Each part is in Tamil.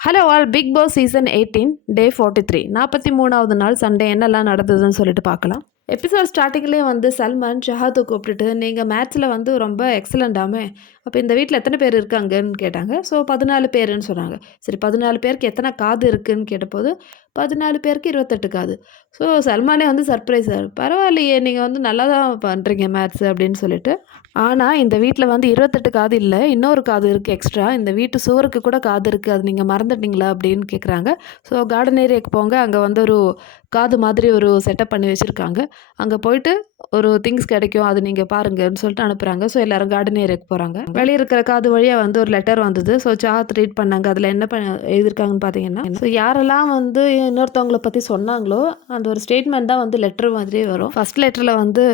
Hello all, Bigg Boss season 18 day 43 43வது நாள் சண்டே என்னெல்லாம் நடந்ததுன்னு சொல்லிட்டு பார்க்கலாம். எபிசோட் ஸ்டார்டிங்லேயே வந்து சல்மான் ஷஹாத்தை கூப்பிட்டுட்டு நீங்கள் மேட்ச்சில் வந்து ரொம்ப எக்ஸலண்டாமே, அப்போ இந்த வீட்டில் எத்தனை பேர் இருக்காங்கன்னு கேட்டாங்க. ஸோ 14 பேருன்னு சொன்னாங்க. சரி, 14 பேருக்கு எத்தனை காது இருக்குதுன்னு கேட்டபோது 14 பேருக்கு 28 காது. ஸோ சல்மானே வந்து சர்ப்ரைஸ் பரவாயில்லையே, நீங்கள் வந்து நல்லா தான் பண்ணுறீங்க மேத்ஸ் அப்படின்னு சொல்லிட்டு. ஆனால் இந்த வீட்டில் வந்து 28 காது இல்லை, இன்னொரு காது இருக்குது எக்ஸ்ட்ரா. இந்த வீட்டு சுவருக்கு கூட காது இருக்குது, அது நீங்கள் மறந்துட்டீங்களா அப்படின்னு கேட்குறாங்க. ஸோ கார்டன் ஏரியாவுக்கு போங்க, அங்கே வந்து ஒரு காது மாதிரி ஒரு செட்டப் பண்ணி வச்சுருக்காங்க. அங்கே போயிட்டு ஒரு திங்ஸ் கிடைக்கும், அது நீங்கள் பாருங்கன்னு சொல்லிட்டு அனுப்புகிறாங்க. ஸோ எல்லோரும் கார்டன் ஏரியாவுக்கு போகிறாங்க. வெளியே இருக்கிற காது வழியாக வந்து ஒரு லெட்டர் வந்தது. ஸோ சாத் ரீட் பண்ணாங்க. அதில் என்ன எழுதியிருக்காங்கன்னு பார்த்தீங்கன்னா, ஸோ யாரெல்லாம் வந்து இன்னொருத்தவங்களை பற்றி சொன்னாங்களோ அந்த ஒரு ஸ்டேட்மெண்ட் தான் வந்து லெட்டர் மாதிரியே வரும். ஃபர்ஸ்ட் லெட்டரில் வந்து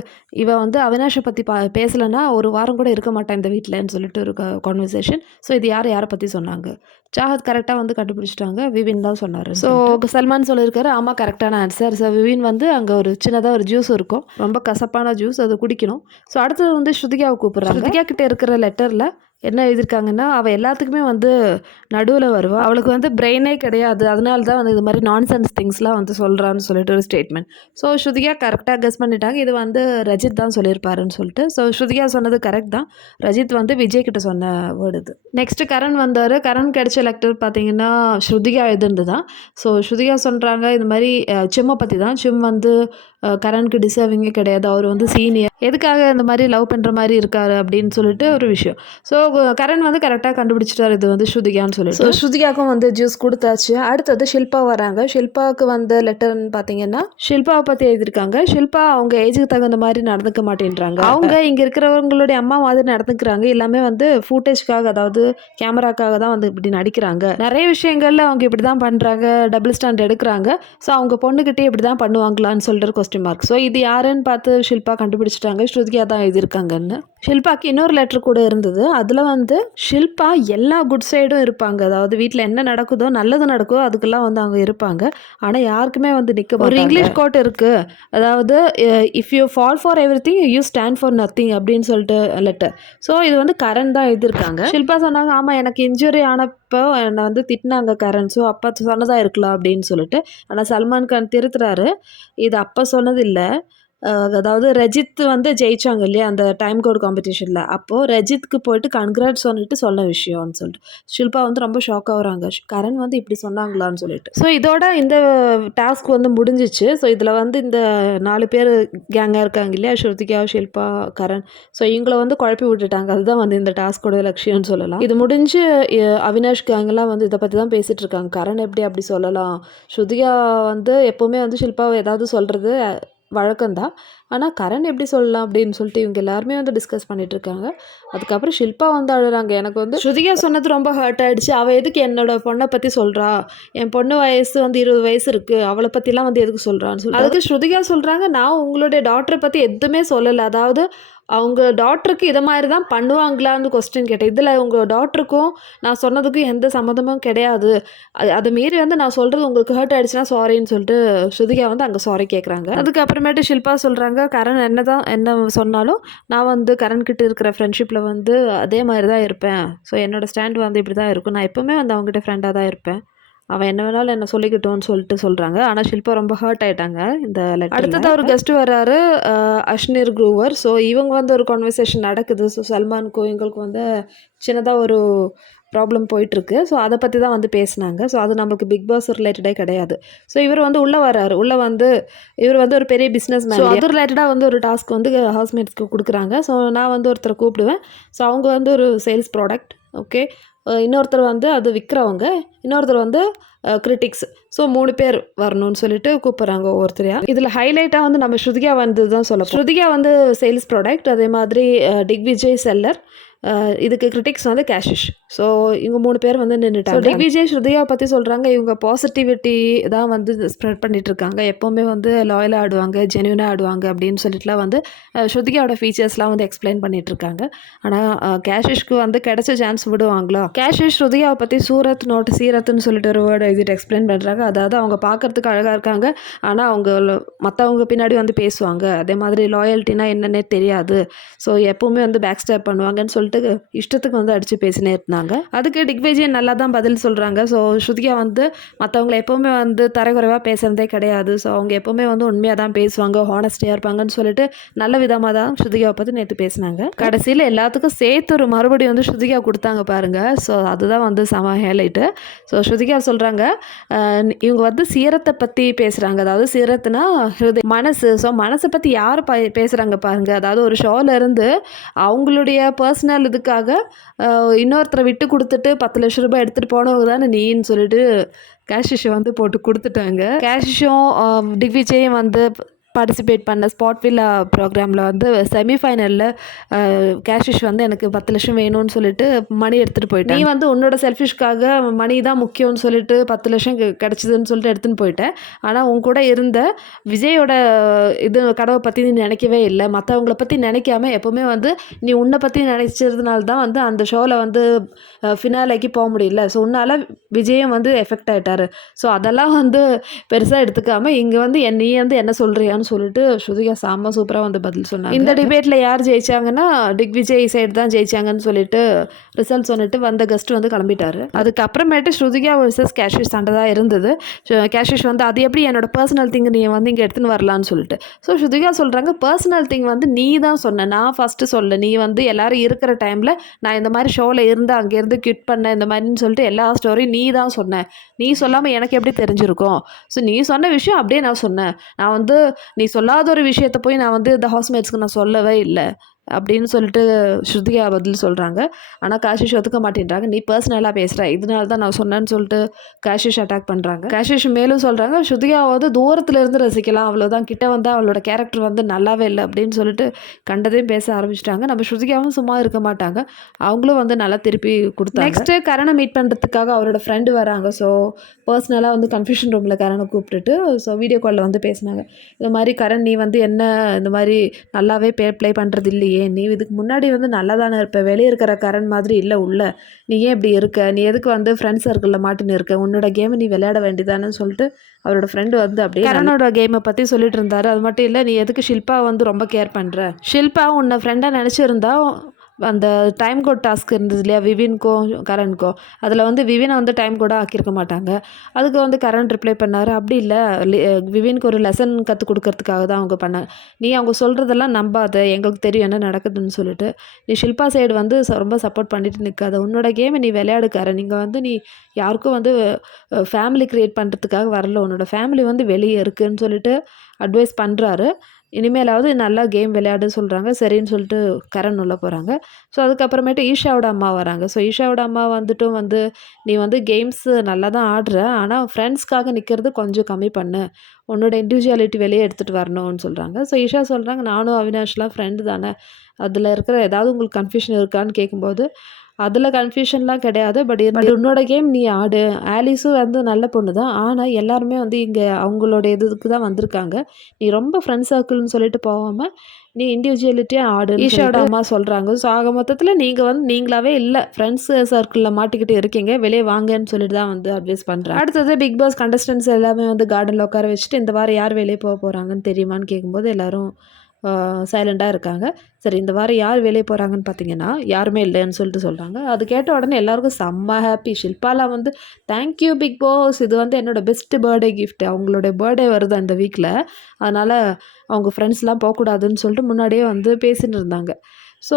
இவன் வந்து அவினாஷை பற்றி பேசலைன்னா ஒரு வாரம் கூட இருக்க மாட்டான் இந்த வீட்டில்ன்னு சொல்லிட்டு ஒரு கான்வர்சேஷன். ஸோ இது யாரை பற்றி சொன்னாங்க? சாஹத் கரெக்டாக வந்து கண்டுபிடிச்சிட்டாங்க. விவின் தான் சொன்னார். ஸோ சல்மான் சொல்லியிருக்காரு, ஆமாம் கரெக்டான ஆன்சர். ஸோ விவின் வந்து அங்கே ஒரு சின்னதாக ஒரு ஜூஸ் இருக்கும், ரொம்ப கசப்பான ஜூஸ், அது குடிக்கணும். ஸோ அடுத்தது வந்து ஸ்ருதிகாவை கூப்பிட்றாங்க. ஸ்ருதிகா கிட்டே இருக்கிற லெட்டரில் என்ன எழுதியிருக்காங்கன்னா, அவள் எல்லாத்துக்குமே வந்து நடுவில் வருவாள், அவளுக்கு வந்து பிரெயினே கிடையாது, அதனால தான் வந்து இது மாதிரி நான்சென்ஸ் திங்ஸ்லாம் வந்து சொல்கிறான்னு சொல்லிட்டு ஒரு ஸ்டேட்மெண்ட். ஸோ ஸ்ருதிகா கரெக்டாக கெஸ் பண்ணிட்டாங்க, இது வந்து ரஜித் தான் சொல்லியிருப்பாருன்னு சொல்லிட்டு. ஸோ ஸ்ருதிகா சொன்னது கரெக்ட் தான். ரஜித் வந்து விஜய் கிட்ட சொன்ன வேர்டு இது. நெக்ஸ்ட்டு கரண் வந்தார். கரண் கிடைச்ச லெட்டர் பார்த்தீங்கன்னா ஸ்ருதிகா எழுதுனது தான். ஸோ ஸ்ருதிகா சொல்கிறாங்க இது மாதிரி சிம்மை பற்றி தான். சிம் வந்து கரனுக்கு டிசர்விங்கே கிடையாது, அவர் வந்து சீனியர், எதுக்காக இந்த மாதிரி லவ் பண்ணுற மாதிரி இருக்காரு அப்படின்னு சொல்லிட்டு ஒரு விஷயம். ஸோ கரண் வந்து கரெக்டாக கண்டுபிடிச்சிட்டார் இது வந்து ஸ்ருதிகான்னு சொல்லிட்டு. ஸோ ஸ்ருதிகாவுக்கும் வந்து ஜூஸ் கொடுத்தாச்சு. அடுத்தது ஷில்பா வராங்க. ஷில்பாவுக்கு வந்த லெட்டர்னு பார்த்தீங்கன்னா ஷில்பாவை பற்றி எழுதியிருக்காங்க. ஷில்பா அவங்க ஏஜுக்கு தகுந்த மாதிரி நடந்துக்க மாட்டேன்றாங்க. அவங்க இங்கே இருக்கிறவங்களுடைய அம்மா மாதிரி நடந்துக்கிறாங்க. எல்லாமே வந்து ஃபூட்டேஜ்க்காக, அதாவது கேமராக்காக தான் வந்து இப்படி நடிக்கிறாங்க. நிறைய விஷயங்கள்ல அவங்க இப்படி தான் பண்ணுறாங்க, டபுள் ஸ்டாண்ட் எடுக்கிறாங்க. ஸோ அவங்க பொண்ணுக்கிட்டே இப்படி தான் பண்ணுவாங்களான்னு சொல்லிட்டு கொஸ்டின் மார்க். ஸோ இது யாருன்னு பார்த்து ஷில்பா கண்டுபிடிச்சிட்டாங்க, ஸ்ருதிகா தான் எழுதியிருக்காங்கன்னு. ஷில்பாக்கு இன்னொரு லெட்டர் கூட இருந்தது. அதில் வந்து ஷில்பா எல்லா குட் சைடும் இருப்பாங்க, அதாவது வீட்டில் என்ன நடக்குதோ நல்லது நடக்குதோ அதுக்கெல்லாம் வந்து அவங்க இருப்பாங்க. ஆனால் யாருக்குமே வந்து நிற்க ஒரு இங்கிலீஷ் கோட் இருக்குது, அதாவது if you fall for every thing you stand for nothing அப்படின்னு சொல்லிட்டு லெட்டர். ஸோ இது வந்து கரண் தான் எழுதியிருக்காங்க. ஷில்பா சொன்னாங்க, ஆமாம் எனக்கு இன்ஜுரி ஆனப்போ என்னை வந்து திட்டினாங்க கரண், ஸோ அப்போ சொன்னதாக இருக்கலாம் அப்படின்னு சொல்லிட்டு. ஆனால் சல்மான் கான் திருத்துறாரு, இது அப்போ சொன்னது இல்லை, அதாவது ரஜித் வந்து ஜெயிச்சாங்க இல்லையா அந்த டைம் கோட் காம்படிஷனில், அப்போது ரஜித்துக்கு போயிட்டு கன்க்ராட்ஸ் சொல்லிட்டு சொன்ன விஷயம்னு சொல்லிட்டு. ஷில்பா வந்து ரொம்ப ஷாக் ஆகுறாங்க, கரண் வந்து இப்படி சொன்னாங்களான்னு சொல்லிட்டு. ஸோ இதோட இந்த டாஸ்க் வந்து முடிஞ்சிச்சு. ஸோ இதில் வந்து இந்த 4 பேர் கேங்காக இருக்காங்க இல்லையா, ஸ்ருதிகா, ஷில்பா, கரண். ஸோ இவங்களை வந்து குழப்பி விட்டுட்டாங்க. அதுதான் வந்து இந்த டாஸ்கோட லட்சியம்னு சொல்லலாம். இது முடிஞ்சு அவினாஷ் கேங்கெல்லாம் வந்து இதை பற்றி தான் பேசிகிட்டு இருக்காங்க. கரண் எப்படி அப்படி சொல்லலாம், ஸ்ருதிகா வந்து எப்போவுமே வந்து ஷில்பாவை ஏதாவது சொல்கிறது வழக்கம்தான், ஆனால் கரண் எப்படி சொல்லலாம் அப்படின்னு சொல்லிட்டு இவங்க எல்லாருமே வந்து டிஸ்கஸ் பண்ணிட்டு இருக்காங்க. அதுக்கப்புறம் ஷில்பா வந்து அழுறாங்க, எனக்கு வந்து ஸ்ருதிகா சொன்னது ரொம்ப ஹர்ட் ஆகிடுச்சு, அவள் எதுக்கு என்னோட பொண்ணை பற்றி சொல்கிறா, என் பொண்ணு வயசு வந்து 20 வயசு இருக்குது, அவளை பற்றிலாம் வந்து எதுக்கு சொல்கிறான்னு சொல்லி. அதுக்கு ஸ்ருதிகா சொல்கிறாங்க, நான் உங்களுடைய டாக்டரை பற்றி எதுவுமே சொல்லலை, அதாவது அவங்க டாக்டருக்கு இதை மாதிரி தான் பண்ணுவாங்களான்னு கொஸ்டின் கேட்டேன். இதில் உங்கள் டாக்டருக்கும் நான் சொன்னதுக்கும் எந்த சம்மந்தமும் கிடையாது, அதை மீறி வந்து நான் சொல்கிறது உங்களுக்கு ஹர்ட் ஆகிடுச்சுன்னா சாரின்னு சொல்லிட்டு ஸ்ருதிகா வந்து அங்கே சாரி கேட்குறாங்க. அதுக்கப்புறமேட்டு ஷில்பா சொல்கிறாங்க, கரண் என்ன சொன்னாலும் நான் வந்து கரண் கிட்ட இருக்கிற ஃப்ரெண்ட்ஷிப்பில் வந்து அதே மாதிரி தான் இருப்பேன், ஸோ என்னோடய ஸ்டாண்ட் வந்து இப்படி தான் இருக்கும், நான் எப்போவுமே வந்து அவங்ககிட்ட ஃப்ரெண்டாக தான் இருப்பேன், அவன் என்ன வேணாலும் என்ன சொல்லிக்கிட்டோன்னு சொல்லிட்டு சொல்கிறாங்க. ஆனால் ஷில்பா ரொம்ப ஹர்ட் ஆகிட்டாங்க இந்த லெட்டர். அடுத்தது ஒரு கெஸ்ட்டு வர்றாரு, அஷ்னிர் குரூவர். ஸோ இவங்க வந்து ஒரு கான்வர்சேஷன் நடக்குது. ஸோ சல்மானுக்கும் எங்களுக்கும் வந்து சின்னதாக ஒரு ப்ராப்ளம் போயிட்டுருக்கு. ஸோ அதை பற்றி தான் வந்து பேசினாங்க. ஸோ அது நம்மளுக்கு பிக் பாஸ் ரிலேட்டடே கிடையாது. ஸோ இவர் வந்து உள்ளே வர்றாரு. உள்ளே வந்து இவர் வந்து ஒரு பெரிய பிஸ்னஸ் மேன். ஸோ அது ரிலேட்டடாக வந்து ஒரு டாஸ்க் வந்து ஹவுஸ்மேட்ஸ்க்கு கொடுக்குறாங்க. ஸோ நான் வந்து ஒருத்தரை கூப்பிடுவேன். ஸோ அவங்க வந்து ஒரு சேல்ஸ் ப்ராடக்ட், ஓகே, இன்னொருத்தர் வந்து அது விற்கிறவங்க, இன்னொருத்தர் வந்து கிரிட்டிக்ஸ். ஸோ 3 பேர் வரணும்னு சொல்லிட்டு கூப்பிட்றாங்க ஒவ்வொருத்தரையாக. இதில் ஹைலைட்டாக வந்து நம்ம ஸ்ருதிகா வந்து தான் சொல்லலாம். ஸ்ருதிகா வந்து சேல்ஸ் ப்ராடக்ட், அதே மாதிரி திக்விஜய் செல்லர், இதுக்கு கிரிட்டிக்ஸ் வந்து கேஷிஷ். ஸோ இவங்க 3 பேர் வந்து நின்றுட்டாங்க. திக்விஜய் ஸ்ருதிகாவை பற்றி சொல்கிறாங்க, இவங்க பாசிட்டிவிட்டி தான் வந்து ஸ்ப்ரெட் பண்ணிகிட்ருக்காங்க, எப்போவுமே வந்து லாயலாக ஆடுவாங்க, ஜென்யூனாக ஆடுவாங்க அப்படின்னு சொல்லிட்டுலாம் வந்து ஸ்ருதிகாவோட ஃபீச்சர்ஸ்லாம் வந்து எக்ஸ்பிளைன் பண்ணிகிட்ருக்காங்க. ஆனால் கேஷிஷ்க்கு வந்து கிடைச்ச சான்ஸ் விடுவாங்களா? கேஷிஷ் ஸ்ருதிகாவை பற்றி சூரத் நோட் சீரத்துன்னு சொல்லிட்டு ஒரு வேர்டு எழுதிட்டு எக்ஸ்பிளைன் பண்ணுறாங்க. அதாவது அவங்க பார்க்குறதுக்கு அழகாக இருக்காங்க, ஆனால் அவங்க மற்றவங்க பின்னாடி வந்து பேசுவாங்க, அதே மாதிரி லாயல்ட்டினா என்னன்னே தெரியாது, ஸோ எப்போவுமே வந்து பேக் ஸ்டாப் பண்ணுவாங்கன்னு சொல்லிட்டு சொல்லிட்டு இஷ்டத்துக்கு வந்து அடித்து பேசினே இருந்தாங்க. அதுக்கு திக்விஜய் நல்லா தான் பதில் சொல்கிறாங்க. ஸோ ஸ்ருதிகா வந்து மற்றவங்களை எப்போவுமே வந்து தரைக்குறைவாக பேசுகிறதே கிடையாது. ஸோ அவங்க எப்போவுமே வந்து உண்மையாக தான் பேசுவாங்க, ஹானஸ்டியாக இருப்பாங்கன்னு சொல்லிட்டு நல்ல விதமாக தான் ஸ்ருதிகாவை பற்றி நேற்று பேசினாங்க. கடைசியில் எல்லாத்துக்கும் சேர்த்து ஒரு மறுபடியும் வந்து ஸ்ருதிகா கொடுத்தாங்க பாருங்கள். ஸோ அதுதான் வந்து செம ஹைலைட்டு. ஸோ ஸ்ருதிகா சொல்கிறாங்க, இவங்க வந்து சீரத்தை பற்றி பேசுகிறாங்க. அதாவது சீரத்துனா மனசு. ஸோ மனசை பற்றி யார் பேசுகிறாங்க பாருங்கள். அதாவது ஒரு ஷோவில் இருந்து அவங்களுடைய பர்சனல் இதுக்காக இன்னொருத்தரை விட்டு கொடுத்துட்டு 10 லட்சம் ரூபாய் எடுத்துகிட்டு போனவங்க தானே நீன்னு சொல்லிட்டு கேஷிஷை வந்து போட்டு கொடுத்துட்டாங்க. கேஷிஷும் திக்விஜயும் வந்து பார்ட்டிசிபேட் பண்ண ஸ்பாட் வில்லா ப்ரோக்ராமில் வந்து செமிஃபைனலில் கேஷிஷ் வந்து எனக்கு 10 லட்சம் வேணும்னு சொல்லிட்டு மணி எடுத்துகிட்டு போயிட்டேன். நீ வந்து உன்னோட செல்ஃபிஷ்காக மணி தான் முக்கியம்னு சொல்லிட்டு 10 லட்சம் கிடச்சிதுன்னு சொல்லிட்டு எடுத்துன்னு போயிட்டேன். ஆனால் உன் கூட இருந்த விஜயோட கனவை பற்றி நீ நினைக்கவே இல்லை. மற்றவங்கள பற்றி நினைக்காம எப்போவுமே வந்து நீ உன்னை பற்றி நினைச்சதுனால தான் வந்து அந்த ஷோவில் வந்து ஃபினாலேக்கு போக முடியல. ஸோ உன்னால் விஜயம் வந்து எஃபெக்ட் ஆகிட்டார். ஸோ அதெல்லாம் வந்து பெருசாக எடுத்துக்காமல் இங்கே வந்து நீ வந்து என்ன சொல்கிறியான்னு சொல்லிட்டு ஸ்ருதிகா செம்ம சூப்பராக வந்து பதில் சொன்னாங்க. இந்த டிபேட்டில் யார் ஜெயிச்சாங்கன்னா திக்விஜய் சைடு தான் ஜெயிச்சாங்கன்னு சொல்லிட்டு ரிசல்ட் சொல்லிட்டு வந்த கெஸ்ட் வந்து கிளம்பிட்டாரு. அதுக்கப்புறமேட்டு ஸ்ருதிகா வர்சஸ் கேஷிஷ் சண்டை தான் இருந்தது. கேஷிஷ் வந்து அது எப்படி என்னோட பர்சனல் திங் நீ வந்து இங்கே எடுத்துன்னு வரலான்னு சொல்லிட்டு. ஸோ ஸ்ருதிகா சொல்கிறாங்க, பர்சனல் திங் வந்து நீ தான் சொன்ன, நான் ஃபஸ்ட்டு சொல்ல. நீ வந்து எல்லோரும் இருக்கிற டைமில் நான் இந்த மாதிரி ஷோவில் இருந்து அங்கேருந்து கிட் பண்ணேன் இந்த மாதிரின்னு சொல்லிட்டு எல்லா ஸ்டோரியும் நீ தான் சொன்னேன். நீ சொல்லாமல் எனக்கு எப்படி தெரிஞ்சிருக்கும்? ஸோ நீ சொன்ன விஷயம் அப்படியே நான் சொன்னேன். நான் வந்து நீ சொல்லாத ஒரு விஷயத்தை போய் நான் வந்து இந்த ஹவுஸ்மேட்ஸ்க்கு நான் சொல்லவே இல்லை அப்படின்னு சொல்லிட்டு ஸ்ருதிகா பதில் சொல்கிறாங்க. ஆனால் கேஷிஷ் ஒத்துக்க மாட்டேன்றாங்க. நீ பர்சனலாக பேசுகிற, இதனால தான் நான் சொன்னேன்னு சொல்லிட்டு கேஷிஷ் அட்டாக் பண்ணுறாங்க. கேஷிஷ் மேலும் சொல்கிறாங்க, ஸ்ருதிகாவை தூரத்தில் இருந்து ரசிக்கலாம், அவ்வளோதான், கிட்ட வந்து அவளோட கேரக்டர் வந்து நல்லாவே இல்லை அப்படின்னு சொல்லிட்டு கண்டதையும் பேச ஆரம்பிச்சிட்டாங்க. நம்ம ஸ்ருதிகாவும் சும்மா இருக்க மாட்டாங்க, அவங்களும் வந்து நல்லா திருப்பி கொடுத்தாங்க. நெக்ஸ்ட்டு கரணை மீட் பண்ணுறதுக்காக அவரோட ஃப்ரெண்டு வராங்க. ஸோ பர்சனலாக வந்து கன்ஃபியூஷன் ரூமில் கரனை கூப்பிட்டுட்டு ஸோ வீடியோ காலில் வந்து பேசினாங்க. இந்த மாதிரி கரண், நீ வந்து என்ன இந்த மாதிரி நல்லாவே ப்ளே பண்ணுறது இல்லையே, நீ இதுக்கு முன்னாடி வந்து நல்லா தானே இருப்ப, வெளியே இருக்கிற கரண் மாதிரி இல்லை உள்ள, நீ ஏன் இப்படி இருக்க, நீ எதுக்கு வந்து ஃப்ரெண்ட்ஸ் சர்க்கிளில் மாட்டின்னு இருக்க, உன்னோட கேமை நீ விளையாட வேண்டியதானு சொல்லிட்டு அவரோட ஃப்ரெண்டு வந்து அப்படியே கரணோட கேமை பற்றி சொல்லிட்டு இருந்தாரு. அது மட்டும் இல்லை, நீ எதுக்கு ஷில்பா வந்து ரொம்ப கேர் பண்ணுற, ஷில்பா உன்னை ஃப்ரெண்டாக நினச்சிருந்தா அந்த டைம் கோட் டாஸ்க் இருந்தது இல்லையா விவின்க்கும் கரண்ட்க்கும், அதில் வந்து விவினை வந்து டைம் கோடாக ஆக்கியிருக்க மாட்டாங்க. அதுக்கு வந்து கரண் ரிப்ளை பண்ணார், அப்படி இல்லை விவினுக்கு ஒரு லெசன் கற்றுக் கொடுக்கறதுக்காக தான் அவங்க பண்ணாங்க, நீ அவங்க சொல்கிறதெல்லாம் நம்பாத, எங்களுக்கு தெரியும் என்ன நடக்குதுன்னு சொல்லிட்டு, நீ ஷில்பா சைடு வந்து ரொம்ப சப்போர்ட் பண்ணிட்டு நிற்காத, உன்னோட கேமை நீ விளையாடுக்கார, நீங்கள் வந்து நீ யாருக்கும் வந்து ஃபேமிலி க்ரியேட் பண்ணுறதுக்காக வரல, உன்னோட ஃபேமிலி வந்து வெளியே இருக்குதுன்னு சொல்லிட்டு அட்வைஸ் பண்ணுறாரு. இனிமேலாவது நல்லா கேம் விளையாடு சொல்கிறாங்க. சரின்னு சொல்லிட்டு கரண் உள்ள போகிறாங்க. ஸோ அதுக்கப்புறமேட்டு ஈஷாவோட அம்மா வராங்க. ஸோ ஈஷாவோட அம்மா வந்துட்டும் வந்து நீ வந்து கேம்ஸு நல்லா தான் ஆடுற, ஆனால் ஃப்ரெண்ட்ஸ்க்காக நிற்கிறது கொஞ்சம் கம்மி பண்ணு, உன்னோட இண்டிவிஜுவாலிட்டி வெளியே எடுத்துகிட்டு வரணும்னு சொல்கிறாங்க. ஸோ ஈஷா சொல்கிறாங்க, நானும் அவினாஷ்லாம் ஃப்ரெண்டு தானே, அதில் இருக்கிற ஏதாவது உங்களுக்கு கன்ஃபியூஷன் இருக்கான்னு கேட்கும்போது, அதில் கன்ஃபியூஷன்லாம் கிடையாது, பட் உன்னோட கேம் நீ ஆடு, ஆலிஸும் வந்து நல்ல பொண்ணு தான், ஆனால் எல்லாருமே வந்து இங்கே அவங்களோட இதுக்கு தான் வந்திருக்காங்க, நீ ரொம்ப ஃப்ரெண்ட் சர்க்கிள்னு சொல்லிட்டு போகாமல் நீ இண்டிவிஜுவலிட்டியாக ஆடு ஈஷாவோட அம்மா சொல்கிறாங்க. ஸோ ஆக மொத்தத்தில் நீங்கள் வந்து நீங்களாவே இல்லை ஃப்ரெண்ட்ஸ் சர்க்கிளில் மாட்டிக்கிட்டு இருக்கீங்க, வெளியே வாங்கன்னு சொல்லிட்டு தான் வந்து அட்வைஸ் பண்ணுறேன். அடுத்தது பிக் பாஸ் கண்டஸ்டன்ஸ் எல்லாமே வந்து கார்டனில் உட்கார வச்சுட்டு இந்த வாரம் யார் வெளியே போக போகிறாங்கன்னு தெரியுமான்னு கேட்கும்போது எல்லோரும் சைலண்ட்டாக இருக்காங்க. சரி, இந்த வாரம் யார் வெளியே போகிறாங்கன்னு பார்த்தீங்கன்னா யாருமே இல்லைன்னு சொல்லிட்டு சொல்கிறாங்க. அது கேட்ட உடனே எல்லாருக்கும் செம்ம ஹாப்பி. ஷில்பாலாம் வந்து தேங்க்யூ பிக் பாஸ், இது வந்து என்னோடய பெஸ்ட்டு பர்த்டே கிஃப்ட், அவங்களோட பர்த்டே வருது அந்த வீக்கில், அதனால் அவங்க ஃப்ரெண்ட்ஸ்லாம் போகக்கூடாதுன்னு சொல்லிட்டு முன்னாடியே வந்து பேசின்னு இருந்தாங்க. ஸோ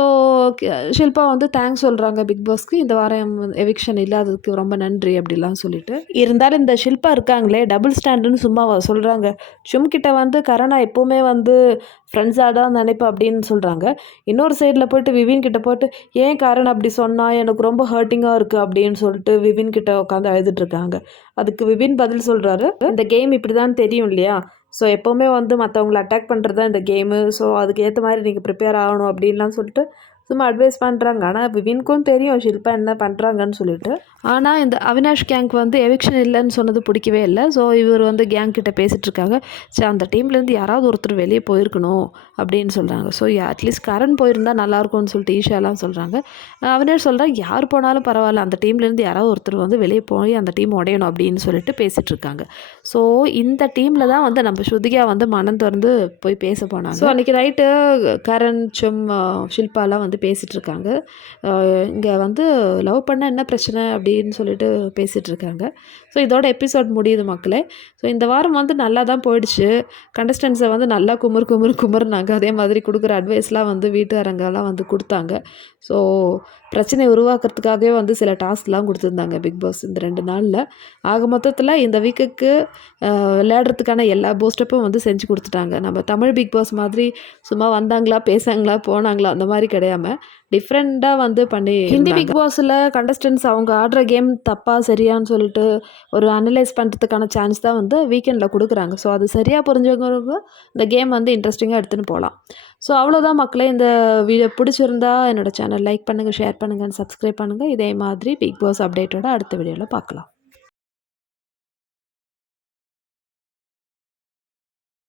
ஷில்பா வந்து தேங்க்ஸ் சொல்கிறாங்க பிக் பாஸ்க்கு, இந்த வாரம் எவிக்ஷன் இல்லாததுக்கு ரொம்ப நன்றி அப்படிலாம் சொல்லிட்டு. இருந்தாலும் இந்த ஷில்பா இருக்காங்களே டபுள் ஸ்டாண்டுன்னு சும்மா சொல்கிறாங்க. சும்கிட்ட வந்து கரணா எப்போவுமே வந்து ஃப்ரெண்ட்ஸாக தான் நினைப்பா அப்படின்னு சொல்கிறாங்க. இன்னொரு சைடில் போய்ட்டு விவின் கிட்ட போய்ட்டு ஏன் கரண் அப்படி சொன்னால் எனக்கு ரொம்ப ஹர்ட்டிங்காக இருக்குது அப்படின்னு சொல்லிட்டு விவின் கிட்ட உட்காந்து அழுதுட்ருக்காங்க. அதுக்கு விவின் பதில் சொல்கிறாரு, இந்த கேம் இப்படி தான் தெரியும் இல்லையா, ஸோ எப்போவுமே வந்து மற்றவங்களை அட்டாக் பண்ணுறது தான் இந்த கேமு, ஸோ அதுக்கு ஏற்ற மாதிரி நீங்கள் ப்ரிப்பேர் ஆகணும் அப்படின்லாம் சொல்லிட்டு சும்மா அட்வைஸ் பண்ணுறாங்க. ஆனால் விவின்க்கும் தெரியும் ஷில்பா என்ன பண்ணுறாங்கன்னு சொல்லிட்டு. ஆனால் இந்த அவினாஷ் கேங்க் வந்து எவிக்ஷன் இல்லைன்னு சொன்னது பிடிக்கவே இல்லை. ஸோ இவர் வந்து கேங் கிட்ட பேசிகிட்ருக்காங்க, சரி அந்த டீம்லேருந்து யாராவது ஒருத்தர் வெளியே போயிருக்கணும் அப்படின்னு சொல்கிறாங்க. ஸோ அட்லீஸ்ட் கரண் போயிருந்தால் நல்லாயிருக்கும்னு சொல்லிட்டு ஈஷாலாம் சொல்கிறாங்க. அவினாஷ் சொல்கிறாங்க, யார் போனாலும் பரவாயில்ல, அந்த டீம்லேருந்து யாராவது ஒருத்தர் வந்து வெளியே போய் அந்த டீம் உடையணும் அப்படின்னு சொல்லிட்டு பேசிகிட்ருக்காங்க. ஸோ இந்த டீமில் தான் வந்து நம்ம ஸ்ருதிகா வந்து மனம் திறந்து போய் பேச போனாங்க. ஸோ அன்றைக்கி நைட்டு கரண் ஷில்பாலாம் வந்து வந்து பேசிகிட்டு இருக்காங்க. இங்கே வந்து லவ் பண்ண என்ன பிரச்சனை அப்படின்னு சொல்லிட்டு பேசிகிட்டு இருக்காங்க. ஸோ இதோட எபிசோட் முடியுது மக்களே. ஸோ இந்த வாரம் வந்து நல்லா தான் போயிடுச்சு. கண்டஸ்டன்ஸை வந்து நல்லா குமுறுனாங்க. அதே மாதிரி கொடுக்குற அட்வைஸ்லாம் வந்து வீட்டுக்காரங்கெல்லாம் வந்து கொடுத்தாங்க. ஸோ பிரச்சனையை உருவாக்குறதுக்காகவே வந்து சில டாஸ்க்லாம் கொடுத்துருந்தாங்க பிக் பாஸ் இந்த 2 நாளில். ஆக மொத்தத்தில் இந்த வீக்குக்கு விளையாடுறதுக்கான எல்லா பூஸ்டப்பும் வந்து செஞ்சு கொடுத்துட்டாங்க. நம்ம தமிழ் பிக் பாஸ் மாதிரி சும்மா வந்தாங்களா, பேசாங்களா, போனாங்களா அந்த மாதிரி கிடையாமல் டிஃப்ரெண்ட்டாக வந்து பண்ணி ஹிந்தி பிக் பாஸில் கண்டஸ்டன்ஸ் அவங்க ஆடுற கேம் தப்பா சரியான்னு சொல்லிட்டு ஒரு அனலைஸ் பண்ணுறதுக்கான சான்ஸ் தான் வந்து வீக்கெண்டில் கொடுக்குறாங்க. ஸோ அது சரியாக புரிஞ்சவங்களுக்கு இந்த கேம் வந்து இன்ட்ரெஸ்டிங்காக எடுத்துன்னு போகலாம். ஸோ அவ்வளோதான் மக்களே. இந்த வீடியோ பிடிச்சிருந்தா என்னோட சேனல் லைக் பண்ணுங்கள், ஷேர் பண்ணுங்கள், சப்ஸ்கிரைப் பண்ணுங்கள். இதே மாதிரி பிக் பாஸ் அப்டேட்டோட அடுத்த வீடியோவில் பார்க்கலாம்.